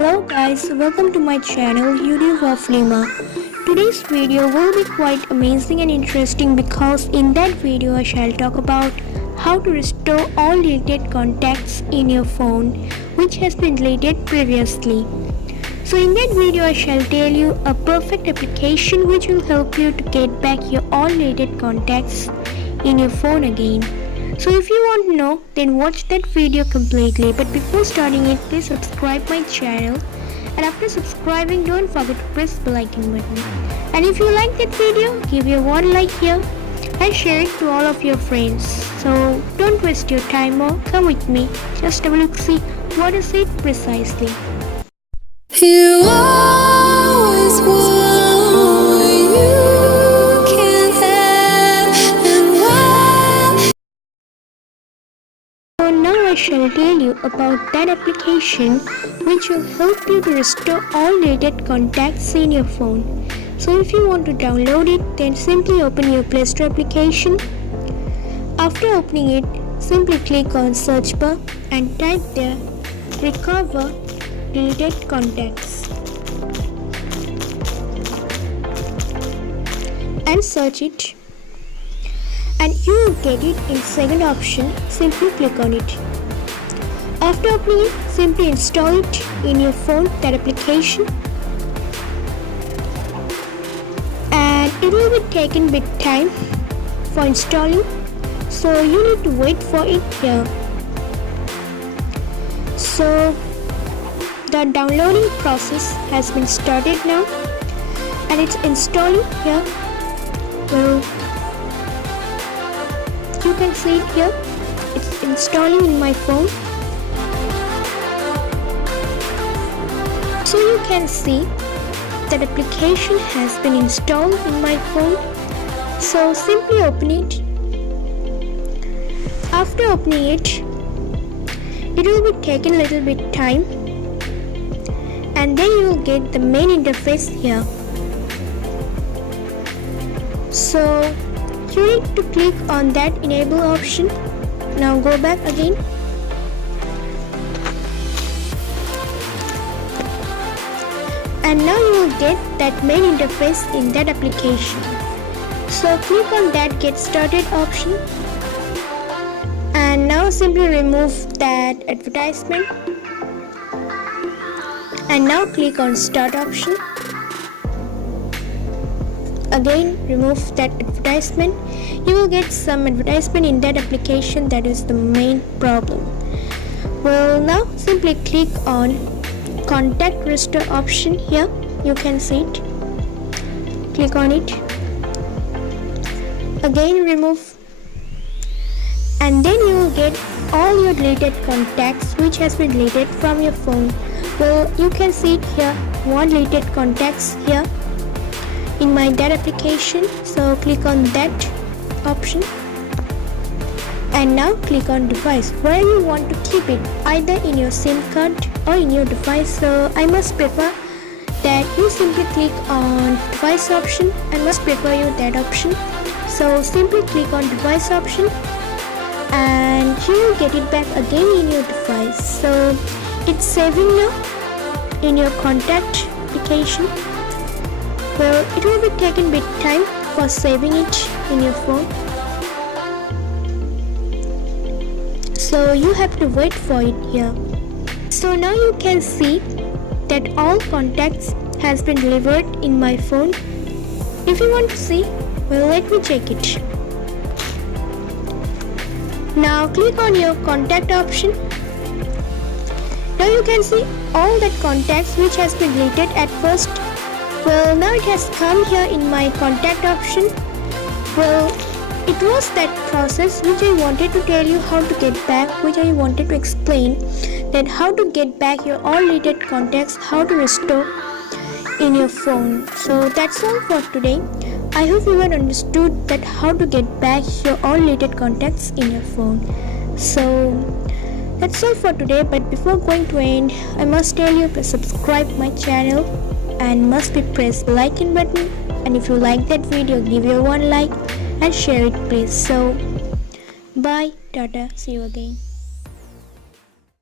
Hello guys, welcome to my channel YouTube of Leema. Today's video will be quite amazing and interesting because in that video I shall talk about how to restore all deleted contacts in your phone which has been deleted previously. So in that video I shall tell you a perfect application which will help you to get back your all deleted contacts in your phone again. So if you want to know, then watch that video completely. But before starting it, please subscribe my channel. And after subscribing, don't forget to press the bell icon button. And if you like that video, give your one like here and share it to all of your friends. So don't waste your time more. Come with me. Just have a look, see what is it precisely. You always want what you can have, and why? So now I shall tell you about that application which will help you to restore all deleted contacts in your phone. So if you want to download it, then simply open your Play Store application. After opening it, simply click on search bar and type there Recover Deleted Contacts and search it, and you will get it in second option. Simply click on it. After opening it, simply install it in your phone, that application, and it will be taking bit time for installing, so you need to wait for it here. So the downloading process has been started now and it's installing here. Well, you can see it here. It's installing in my phone. So you can see that application has been installed in my phone. So simply open it. After opening it, it will be taking a little bit time, and then you will get the main interface here. So you need to click on that enable option. Now go back again. And now you will get that main interface in that application. So click on that get started option. And now simply remove that advertisement. And now click on start option. Again remove that advertisement. You will get some advertisement in that application. That is the main problem. Well, now simply click on contact restore option here. You can see it. Click on it. Again remove, and then you will get all your deleted contacts which has been deleted from your phone. Well, you can see it here, one deleted contacts here in my that application. So click on that option, and now click on device where you want to keep it, either in your SIM card or in your device. So I must prefer that you simply click on device option. I must prefer you that option. So simply click on device option, and you will get it back again in your device. So it's saving now in your contact application. Well, it will be taking a bit time for saving it in your phone, so you have to wait for it here. So now you can see that all contacts has been delivered in my phone. If you want to see, well, let me check it. Now click on your contact option. Now you can see all that contacts which has been deleted at first. Well, now it has come here in my contact option. Well, it was that process which I wanted to tell you how to get back, which I wanted to explain, that how to get back your all deleted contacts, how to restore in your phone. So that's all for today. I hope you have understood that how to get back your all deleted contacts in your phone. So that's all for today, but before going to end, I must tell you to subscribe my channel and must be press the like button, and if you like that video, give your one like and share it please. So bye, tata, see you again.